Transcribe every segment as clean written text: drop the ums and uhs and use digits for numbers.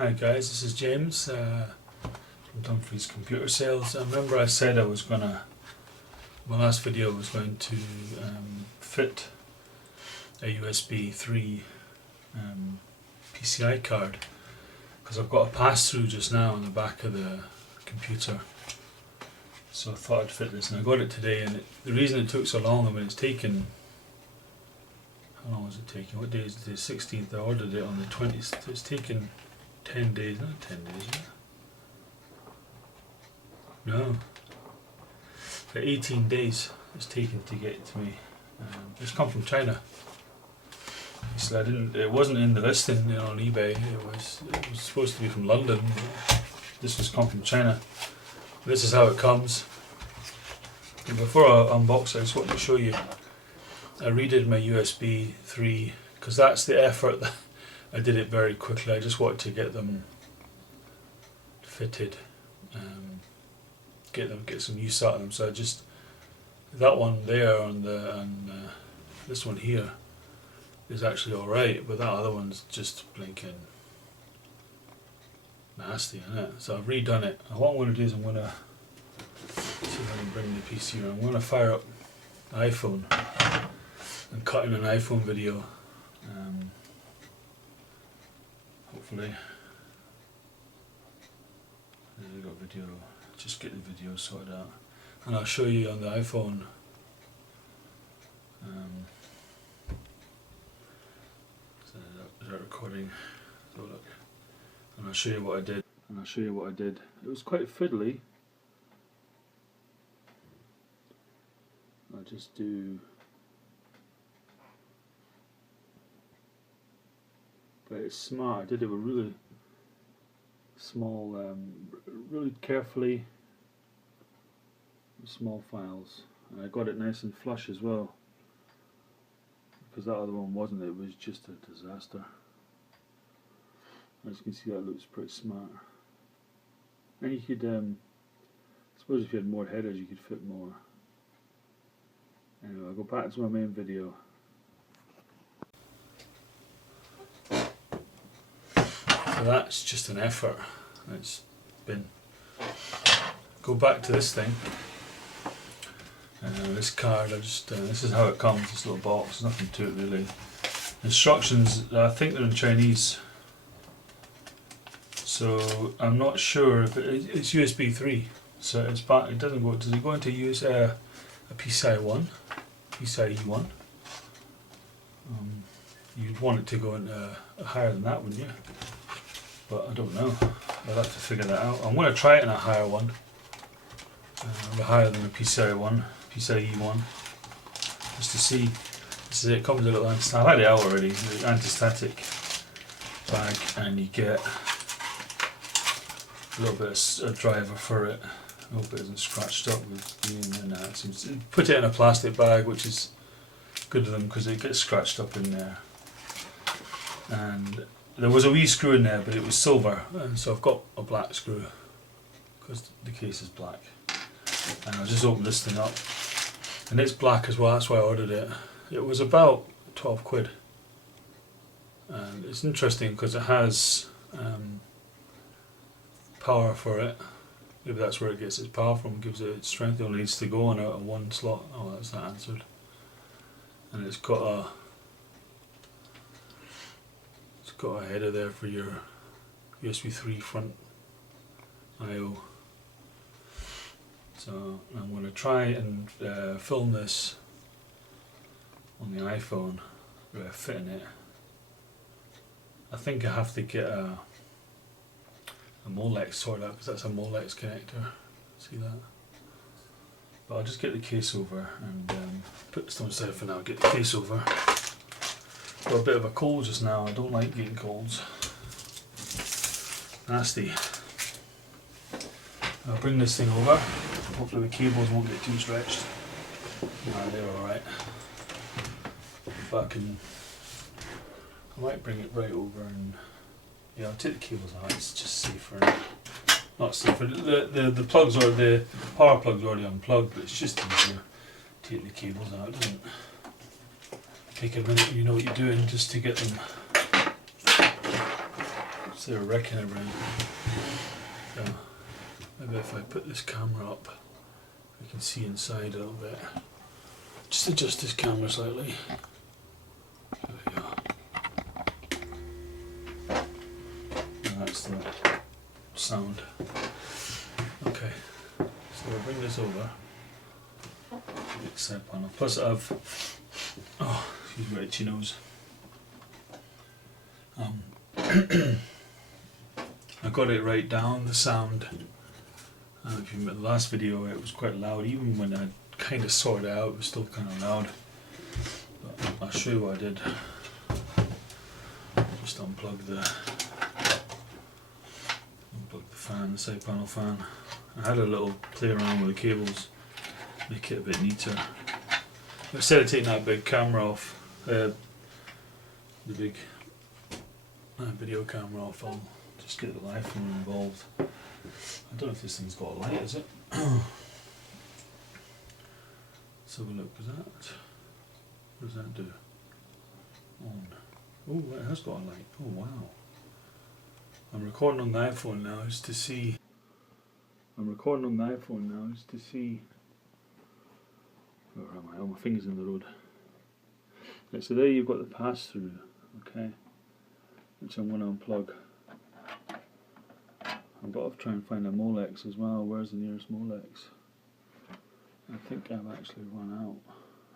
Hi guys, this is James from Dumfries Computer Sales. I remember I said I was gonna, my last video was going to fit a USB 3 PCI card, because I've got a pass-through just now on the back of the computer, so I thought I'd fit this, and I got it today. And the reason it took so long, I mean, it's taken, how long was it taking? What day is it? The 16th. I ordered it on the 20th. It's taken 10 days, not 10 days, is it? No. For 18 days it's taken to get it to me. It's come from China. So it wasn't in the listing on eBay. It was supposed to be from London. This was come from China. This is how it comes. And before I unbox it, I just want to show you, I redid my USB 3, because that's the effort that I did it very quickly. I just wanted to get them fitted, get some use out of them. So I just, that one there and this one here is actually alright, but that other one's just blinking nasty, isn't it? So I've redone it. And what I'm going to do is I'm going to see if I can bring the PC around. I'm going to fire up the iPhone and cut in an iPhone video. Hopefully, we've got video. Just get the video sorted out, and I'll show you on the iPhone. Is that recording? So look, and I'll show you what I did. It was quite fiddly. I'll just do. But it's smart. I did it with really small, really carefully, small files, and I got it nice and flush as well, because that other one wasn't. It was just a disaster. As you can see, that looks pretty smart. And you could, I suppose if you had more headers, you could fit more. Anyway, I'll go back to my main video. So that's just an effort. It's been. Go back to this thing. This card. This is how it comes. This little box. Nothing to it really. Instructions. I think they're in Chinese. So I'm not sure if it's USB 3. So it's back. It doesn't go. Does it go into a PCIe 1? PCIe 1. You'd want it to go into higher than that, wouldn't you? But I don't know. I'll have to figure that out. I'm going to try it in a higher one, higher than the PCIe 1, just to see. This is it. Comes with a little I've had it out already. The anti-static bag, and you get a little bit of a driver for it. I hope it isn't scratched up with being in that. Put it in a plastic bag, which is good of them because it gets scratched up in there. And there was a wee screw in there, but it was silver, and so I've got a black screw because the case is black. And I'll just open this thing up, and it's black as well. That's why I ordered it. It was about 12 quid, and it's interesting because it has power for it. Maybe that's where it gets its power from. Gives it its strength. It only needs to go on a one slot. Oh, that's not answered. And it's got a header there for your USB 3 front I/O. So I'm going to try and film this on the iPhone, fitting it. I think I have to get a Molex sorted out, because that's a Molex connector. See that? But I'll just get the case over and put this to one side for now. Get the case over. Got a bit of a cold just now. I don't like getting colds. Nasty. I'll bring this thing over. Hopefully the cables won't get too stretched. They're alright. But I might bring it right over and yeah, I'll take the cables out. It's just safer. Not safer. The plugs or the power plug's already unplugged, but it's just easier to take the cables out. It doesn't take a minute, you know what you're doing, just to get them So they're wrecking everything. So maybe if I put this camera up, we can see inside a little bit. Just adjust this camera slightly. There we go. And that's the sound. Okay, so we'll bring this over. Next side panel. Plus I've, oh, excuse my itchy nose. I got it right down, the sound. If you remember the last video, it was quite loud. Even when I kind of sorted it out, it was still kind of loud. But I'll show you what I did. Just unplug the fan, the side panel fan. I had a little play around with the cables, make it a bit neater. Instead of taking that big camera off, the big video camera off, I'll just get the iPhone involved. I don't know if this thing's got a light, is it? Let's have a look. Is that? What does that do? On. Oh, it has got a light. Oh wow. I'm recording on the iPhone now just to see. Where am I? Oh, my finger's in the road. Right, so there you've got the pass-through, okay, which I'm going to unplug. I've got to try and find a Molex as well. Where's the nearest Molex? I think I've actually run out.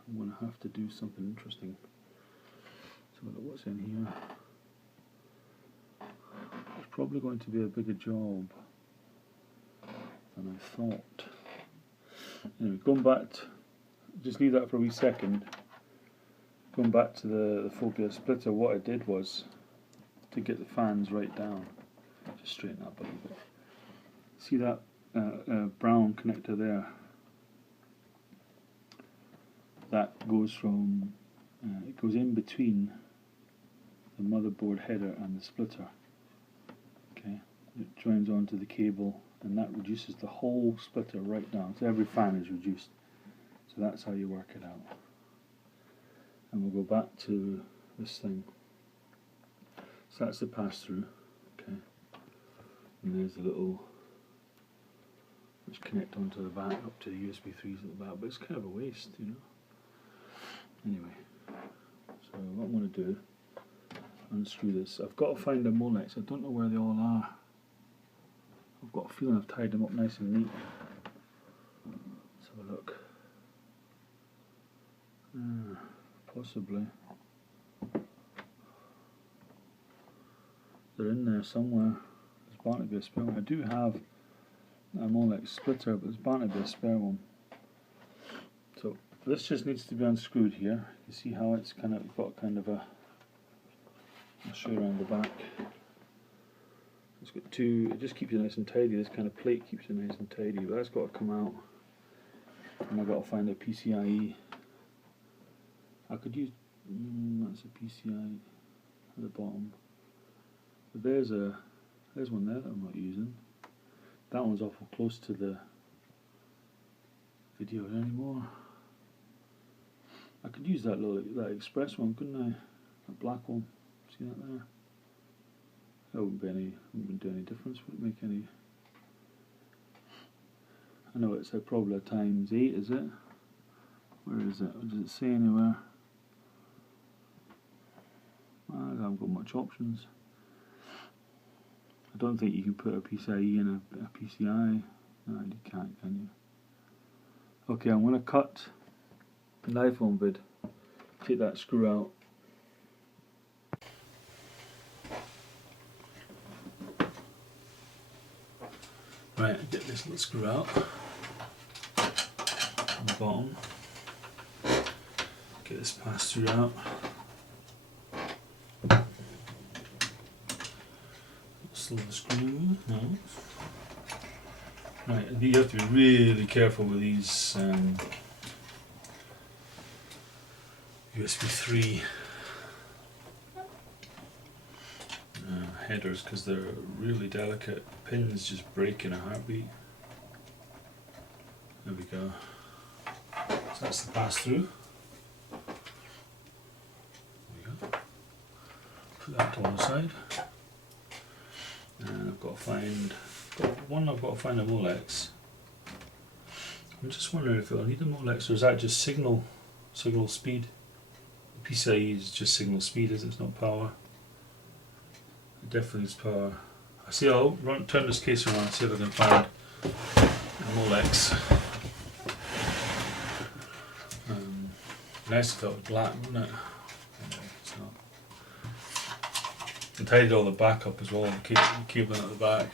I'm going to have to do something interesting. So what's in here? It's probably going to be a bigger job than I thought. Anyway, going back to, just leave that for a wee second. Going back to the focus splitter, what I did was to get the fans right down. Just straighten up a little bit. See that brown connector there? That goes from, it goes in between the motherboard header and the splitter. Okay, it joins onto the cable, and that reduces the whole splitter right down. So every fan is reduced. So that's how you work it out. And we'll go back to this thing. So that's the pass-through. Okay. And there's the little, which connect onto the back up to the USB 3s at the back, but it's kind of a waste, you know. Anyway, so what I'm going to do, unscrew this. I've got to find a Molex. I don't know where they all are. I've got a feeling I've tied them up nice and neat. Let's have a look. Possibly. They're in there somewhere. There's bound to be a spare one. I do have a Molex splitter, but there's bound to be a spare one. So this just needs to be unscrewed here. You see how it's kind of got kind of a, I'll show you around the back. It's got two, it just keeps it nice and tidy. This kind of plate keeps it nice and tidy, but that's got to come out. And I've got to find a PCIe. I could use, that's a PCIe at the bottom. But there's one there that I'm not using. That one's awful close to the video anymore. I could use that express one, couldn't I? That black one. See that there? That wouldn't do any difference. Would it make any? I know it's probably a ×8, is it? Where is it? Does it say anywhere? I haven't got much options. I don't think you can put a PCIe in a PCI. No, you can't, can you? Okay, I'm going to cut an iPhone vid. Take that screw out. Right, get this little screw out on the bottom. Get this pass-through out. Little screw. No. Right, you have to be really careful with these USB 3 headers, because they're really delicate. Pins just break in a heartbeat. There we go. So that's the pass-through. There we go. Put that to one side. got to find. I've got to find a Molex. I'm just wondering if it'll need a Molex, or is that just signal speed? The PCIe is just signal speed, is it? It's not power. It definitely is power. I see. I'll turn this case around and see if I can find a Molex. Nice if it was black, wouldn't it? Anyway, it's not. I tidied all the back up as well, the cabling at the back.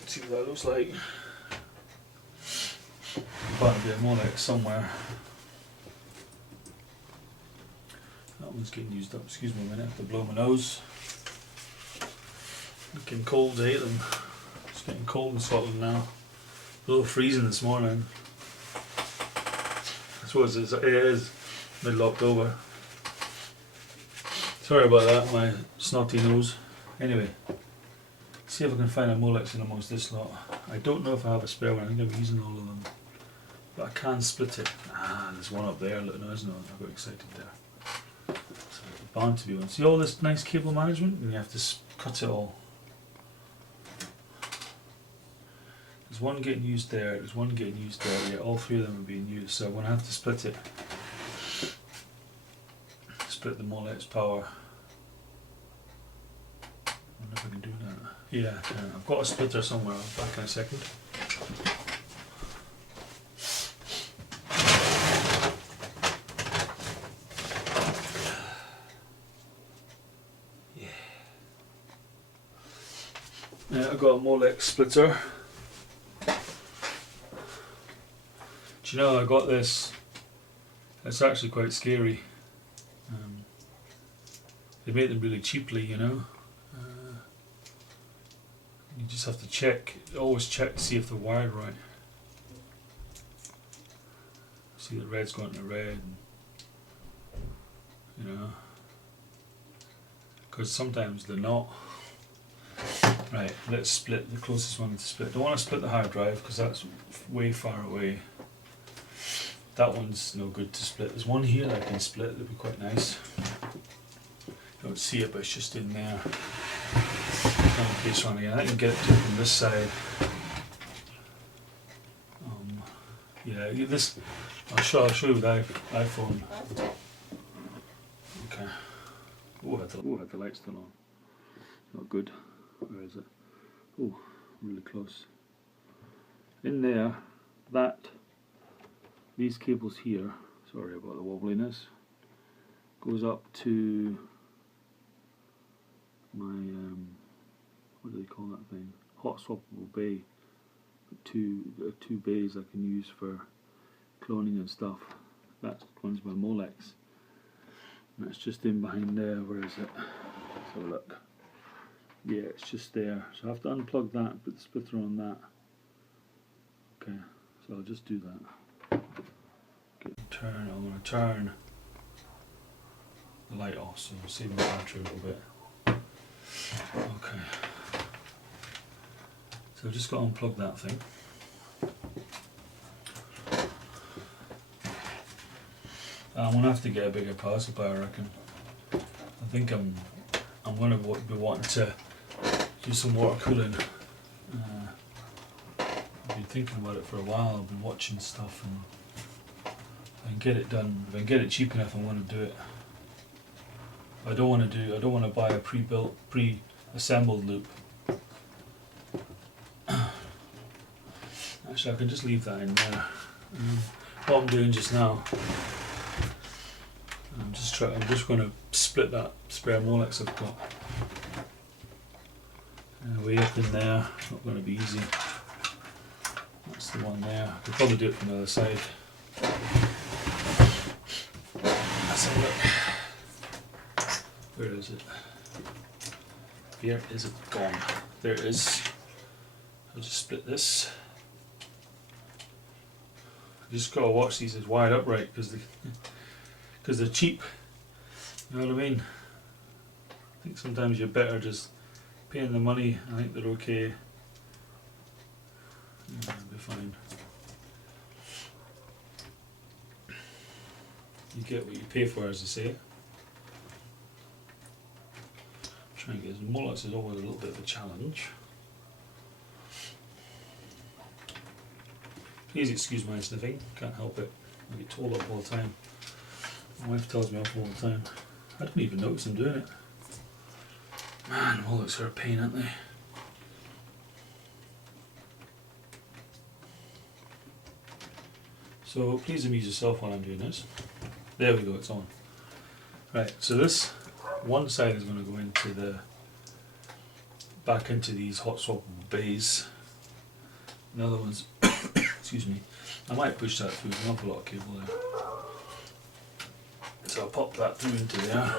Let's see what that looks like. There's to be a Molex somewhere. That one's getting used up. Excuse me a minute, I have to blow my nose. Looking cold, I hate them. It's getting cold in Scotland now. Below freezing this morning. I suppose it is middle October. Sorry about that, my snotty nose. Anyway, see if I can find a Molex in amongst this lot. I don't know if I have a spare one. I think I'm using all of them. But I can split it. Ah, there's one up there. Look, no, there's not. I got excited there. So there's bound to be one. See all this nice cable management? And you have to cut it all. There's one getting used there. There's one getting used there. Yeah, all three of them are being used. So I'm going to have to split it. Split the Molex power. I wonder if I can do that. Yeah, I can. I've got a splitter somewhere. I'll be back in a second. Yeah, I've got a Molex splitter. Do you know, I got this. It's actually quite scary. They make them really cheaply, you know. You just have to check, always check to see if they're wired right. See the red's going to red, and, you know, because sometimes they're not. Right, let's split the closest one to split. I don't want to split the hard drive because that's way far away. That one's no good to split. There's one here that I can split, that'd be quite nice. You don't see it, but it's just in there. In case running again. I can get it to it from this side. Yeah, this. I'll show you with the iPhone. Okay. Oh, I had the light still on. Not good. Where is it? Oh, really close. In there, these cables here. Sorry about the wobbliness. Goes up to my what do they call that thing? Hot swappable bay. Two bays I can use for cloning and stuff. That one's my Molex. And that's just in behind there. Where is it? Let's have a look. Yeah, it's just there. So I have to unplug that, put the splitter on that. Okay, so I'll just do that. I'm going to turn the light off, so I'll save my battery a little bit. Okay. So I've just got to unplug that thing. I'm going to have to get a bigger power supply, I reckon. I think I'm going to be wanting to do some water cooling. I've been thinking about it for a while. I've been watching stuff, and if I can get it done, if I can get it cheap enough, I want to do it. I don't want to buy a pre-assembled loop. Actually, I can just leave that in there. What I'm doing just now, I'm just going to split that spare Molex I've got. Way up in there. Not going to be easy. That's the one there. I could probably do it from the other side. Let's have a look. Where is it? Where is it gone? There it is. I'll just split this. You just gotta watch these as wired up right because they're cheap. You know what I mean? I think sometimes you're better just paying the money. I think they're okay. Yeah, they'll be fine. You get what you pay for, as they say. Trying to get his mullets is always a little bit of a challenge. Please excuse my sniffing, can't help it. I get told off all the time. My wife tells me off all the time. I don't even notice I'm doing it. Man, mullets are a pain, aren't they? So please amuse yourself while I'm doing this. There we go, it's on. Right, so this one side is going to go into the back into these hot swappable bays. The other one's excuse me. I might push that through, there's an awful lot of cable there. So I'll pop that through into there.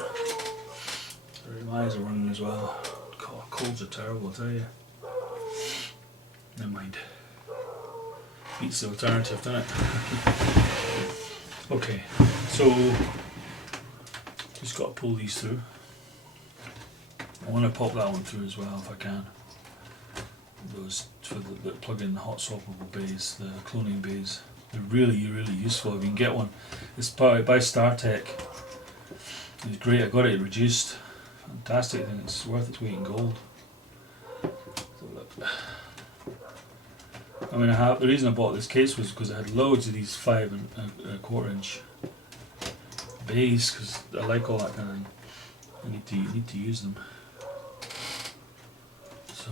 Sorry, my eyes are running as well. God, colds are terrible, I tell you. Never mind. Beats the alternative, doesn't it? Okay, so just got to pull these through. I want to pop that one through as well if I can. Those for the plug in the hot swappable bays, the cloning bays. They're really useful if you can get one. It's by StarTech. It's great. I got it reduced. Fantastic. I think it's worth its weight in gold. I mean, the reason I bought this case was because I had loads of these 5 1/4 inch bays because I like all that kind of thing. I need to use them. So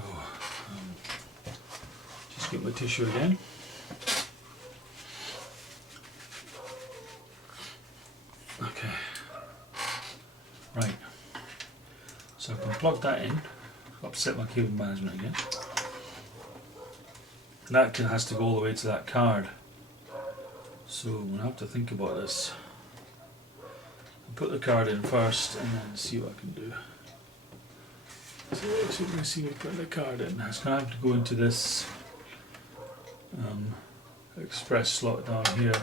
just get my tissue again. Okay. Right. So I can plug that in. Upset my cable management again. That has to go all the way to that card. So I'm going to have to think about this. I'll put the card in first and then see what I can do. So let's see me putting the card in. It's going to have to go into this express slot down here.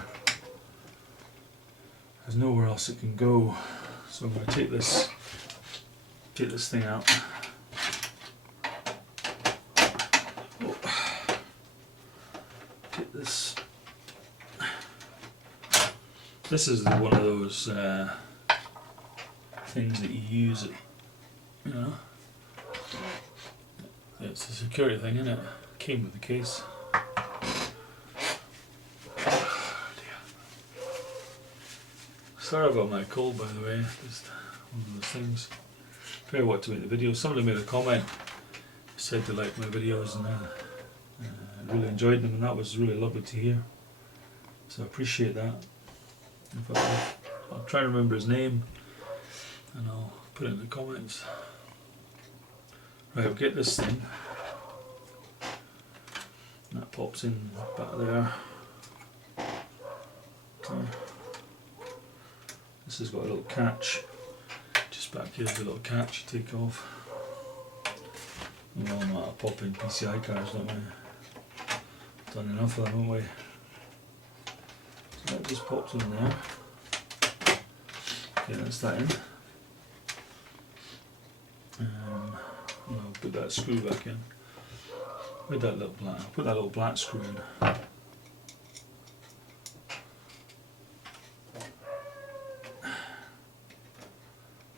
There's nowhere else it can go. So I'm going to take this thing out. This is one of those things that you use, you know. It's a security thing, isn't it? Came with the case. Oh dear. Sorry about my cold, by the way. Just one of those things. Very what to make the video. Somebody made a comment, said they liked my videos and really enjoyed them, and that was really lovely to hear. So I appreciate that. In fact, I'll try and remember his name and I'll put it in the comments. Right, I'll get this thing. That pops in back there. Okay. This has got a little catch. Just back here, there's a little catch you take off. We all know how to pop in PCI cards, don't we? Done enough of them, haven't we? So that just pops in there. Okay, that's that in. I'll put that screw back in. With that little black, I'll put that little black screw in.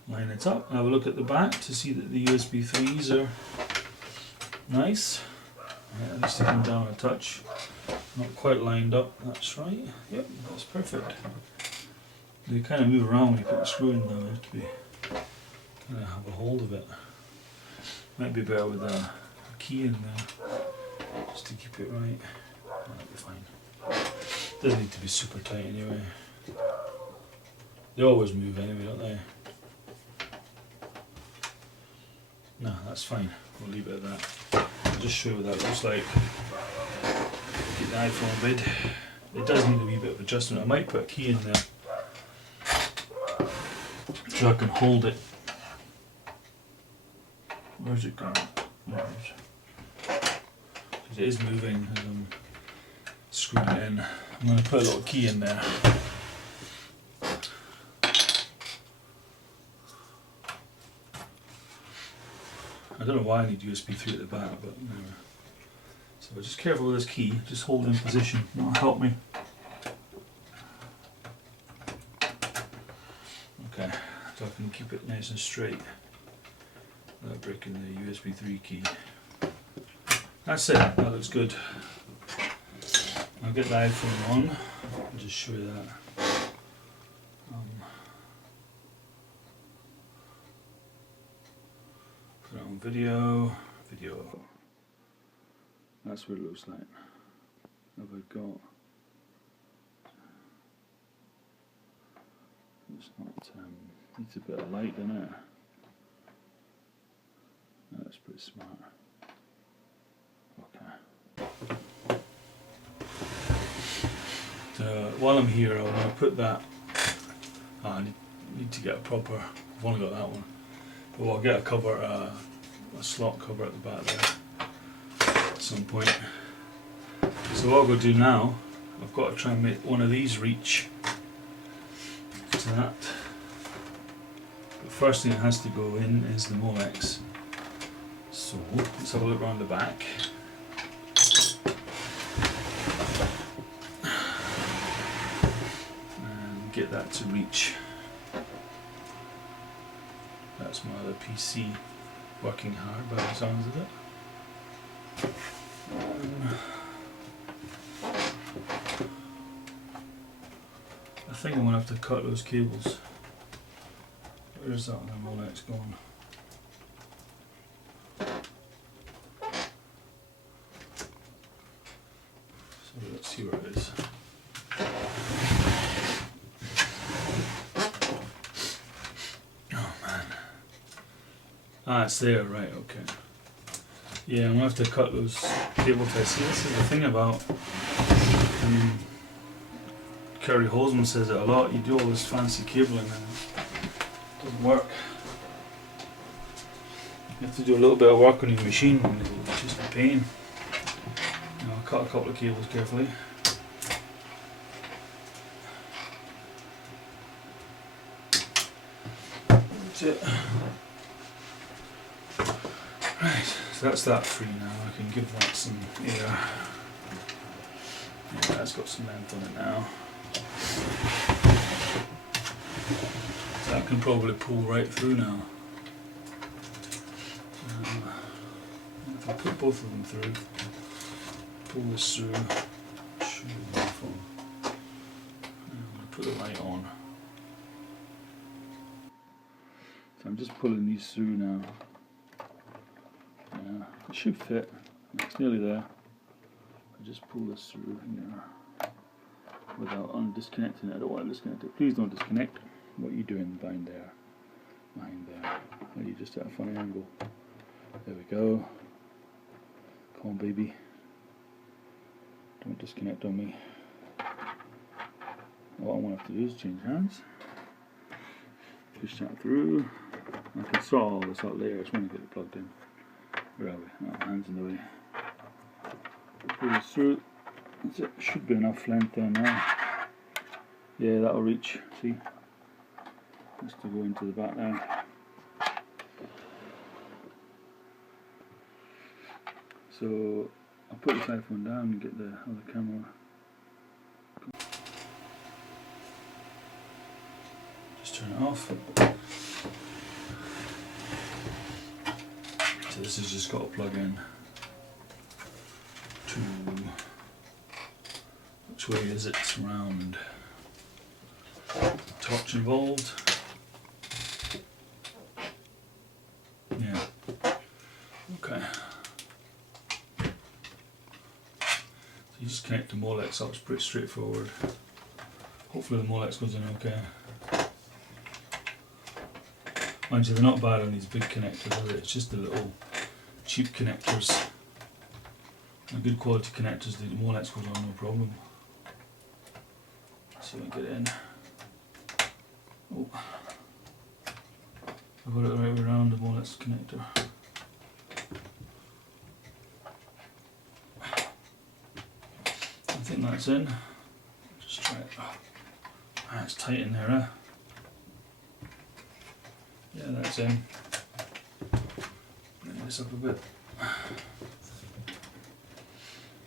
Line it up. Have a look at the back to see that the USB 3s are nice. Yeah, at least they come down a touch. Not quite lined up. That's right. Yep, that's perfect. They kind of move around when you put the screw in, though. You have to be kind of have a hold of it. Might be better with a key in there, just to keep it right. That'll be fine. Doesn't need to be super tight anyway. They always move anyway, don't they? No, that's fine. We'll leave it at that. I'll just show you what that looks like. Get the iPhone vid. It does need a wee bit of adjustment. I might put a key in there so I can hold it. Where's it going? Because it is moving as I'm screwing it in. I'm going to put a little key in there. I don't know why I need USB 3 at the back, but anyway. So just careful with this key, just hold it in position, that'll help me. Okay, so I can keep it nice and straight. without breaking the USB 3 key. That's it, that looks good. I'll get the iPhone on and just show you that. Put it on video. That's what it looks like. What have I got? It's not, needs a bit of light in it. That's pretty smart. Okay. So while I'm here, I want to put that. I need to get a proper. I've only got that one. But I'll get a cover, a slot cover at the back there at some point. So what I'll go do now, I've got to try and make one of these reach to that. The first thing that has to go in is the Molex. So let's have a look around the back. And get that to reach. That's my other PC working hard by the sounds of it. I think I'm going to have to cut those cables. Where's that other Molex gone? So let's see where it is. Oh man. Ah, it's there, right, okay. Yeah, I'm going to have to cut those cable ties. See, this is the thing about, Kerry Holzman says it a lot, you do all this fancy cabling and it doesn't work. You have to do a little bit of work on your machine and it's just a pain. I'll cut a couple of cables carefully. That's it. Right, so that's that free now. I can give that some air. Yeah, that's got some length on it now. So I can probably pull right through now. If I put both of them through, pull this through, show you the phone. I'm going to put the light on. So I'm just pulling these through now. Yeah, it should fit. It's nearly there. I just pull this through here without disconnecting it. I don't want to disconnect it. Please don't disconnect. What are you doing behind there? Behind there. Are you just at a funny angle? There we go. Come on, baby. Don't disconnect on me. What I want to have to do is change hands. Push that through. I can sort all this out later. I just want to get it plugged in. Where are we? Oh, hands in the way. Pull this through. That's it. Should be enough length there now. Yeah, that'll reach. See? Has to go into the back there. So I'll put this iPhone down and get the other camera. Just turn it off. So this has just got to plug in to, which way is it? It's round. Torch involved. Yeah. Okay. So you just connect the Molex up, it's pretty straightforward. Hopefully the Molex goes in okay. Mind you, they're not bad on these big connectors, are they? It's just the little cheap connectors. And good quality connectors, the Molex goes on no problem. Let's see if I can get it in. Oh, I've got it the right way around the Molex connector. I think that's in. Just try it. Ah, it's tight in there, eh? Yeah, that's in. Bring this up a bit.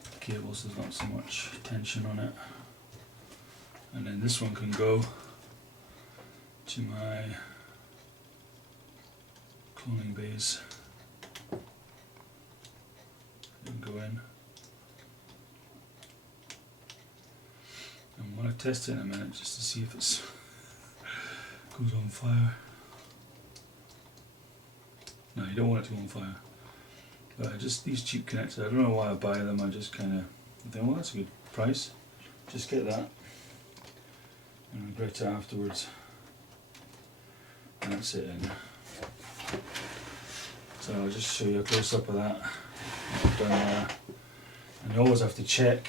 The cables, there's not so much tension on it. And then this one can go to my cloning bays. And go in. I'm going to test it in a minute just to see if it's goes on fire. No, you don't want it to go on fire. But just these cheap connectors, I don't know why I buy them, I just kind of think, well, that's a good price. Just get that and regret it afterwards. And that's it in. So I'll just show you a close up of that down there. And you always have to check.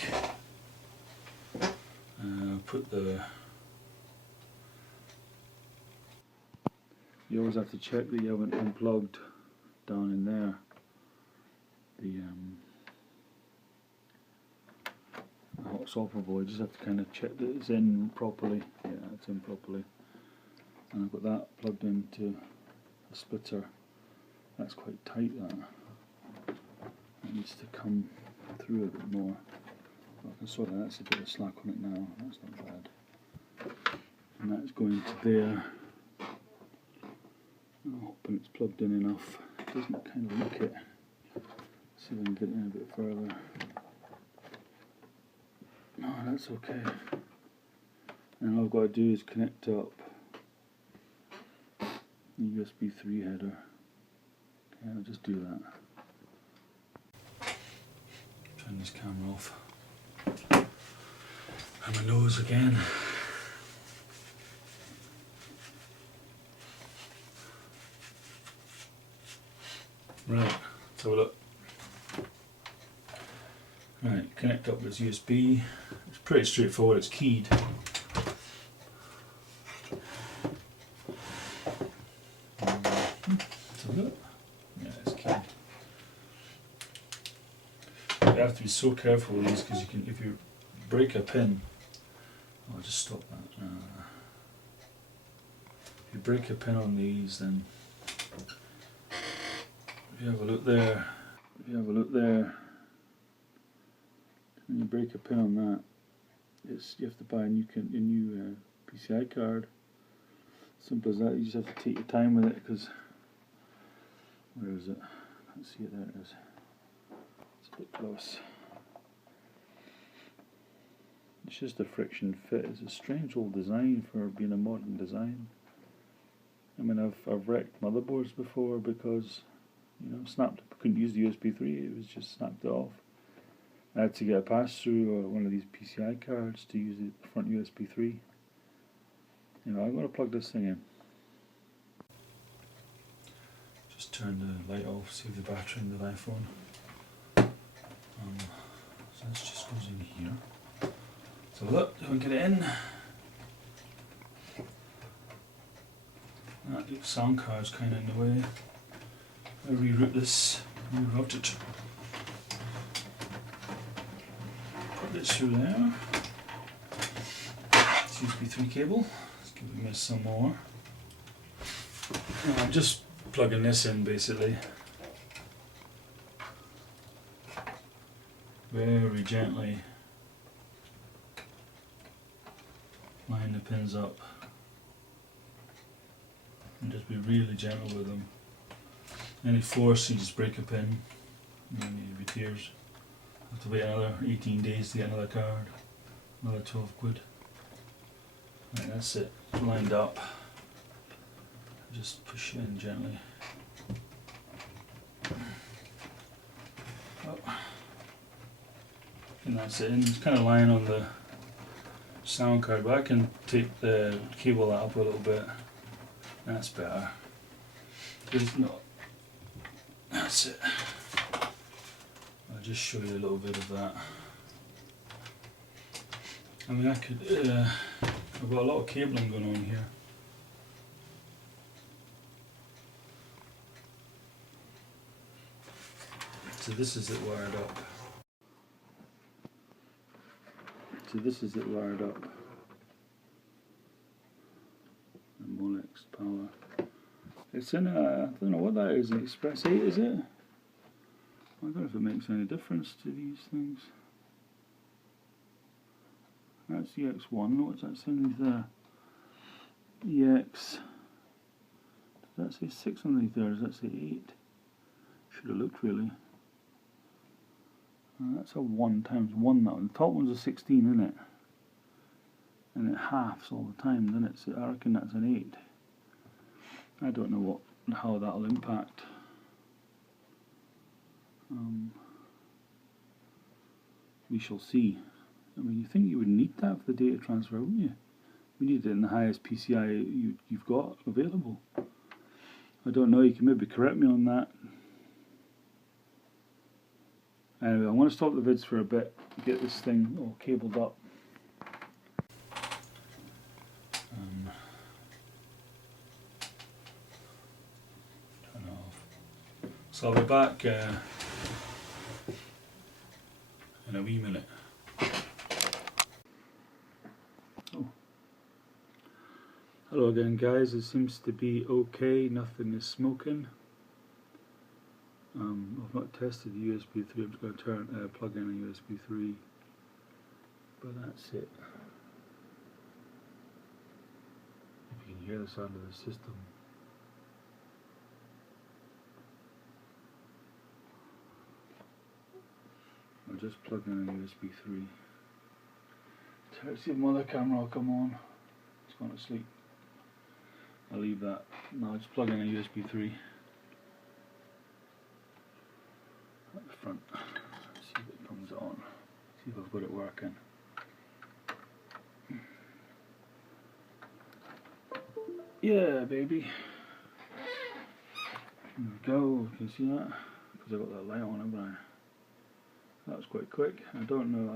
You always have to check that you haven't unplugged down in there the hot sulphur bowl. You just have to kind of check that it's in properly. Yeah, it's in properly. And I've got that plugged into a splitter. That's quite tight, that. It needs to come through a bit more. I can sort of, that's a bit of slack on it now, that's not bad. And that's going to there. I'm hoping it's plugged in enough. It doesn't kind of look it. See if I can get it in a bit further. No, that's okay. And all I've got to do is connect up the USB 3 header. Okay, I'll just do that. Turn this camera off. And my nose again. Right, let's have a look. Right, connect up this USB. It's pretty straightforward, it's keyed. Let's have a look. Yeah, it's keyed. You have to be so careful with these because you can, if you break a pin, I'll just stop that. If you break a pin on these, then if you have a look there, and you break a pin on that, you have to buy a new PCI card. Simple as that. You just have to take your time with it because where is it? I can't see it. There it is. It's a bit close. It's just a friction fit. It's a strange old design for being a modern design. I mean, I've wrecked motherboards before because, you know, couldn't use the USB 3. It was just snapped off. I had to get a pass-through or one of these PCI cards to use the front USB 3. You know, I'm going to plug this thing in. Just turn the light off, save the battery in the iPhone. So this just goes in here. So look, if we get it in. That sound card's kind of in the way. I reroute it. Put this through there. It's USB 3 cable. Let's give it a miss some more. And I'm just plugging this in basically. Very gently line the pins up. And just be really gentle with them. Any force, you just break a pin. You need to be tears. Have to wait another 18 days to get another card. Another 12 quid. Right, that's it. Lined up. Just push it in gently. Oh. And that's it. And it's kind of lying on the sound card, but I can take the cable up a little bit. That's better. There's not. That's it. I'll just show you a little bit of that. I mean, I've got a lot of cabling going on here. So this is it wired up. And Molex power. It's in a, I don't know what that is, an Express 8 is it? I don't know if it makes any difference to these things. That's the X1, what's that saying there? EX Does that say 6 underneath there? Does that say 8? Should have looked really. That's a 1 times 1. That one. The top one's a 16, isn't it? And it halves all the time, doesn't it? So I reckon that's an 8. I don't know how that'll impact. We shall see. I mean, you think you would need that for the data transfer, wouldn't you? You need it in the highest PCIe you've got available. I don't know, you can maybe correct me on that. Anyway, I'm going to stop the vids for a bit, get this thing all cabled up. Turn it off. So I'll be back in a wee minute. Oh. Hello again guys, it seems to be okay, nothing is smoking. I've not tested the USB 3, I'm just going to plug in a USB 3, but that's it. If you can hear the sound of the system. I'll just plug in a USB 3. Let's see if my other camera will come on. It's gone to sleep. I'll leave that. Now I'll just plug in a USB 3. At the front. See if it comes on. See if I've got it working. Yeah, baby. There we go. You can see that because I got that light on, haven't I? That was quite quick. I don't know.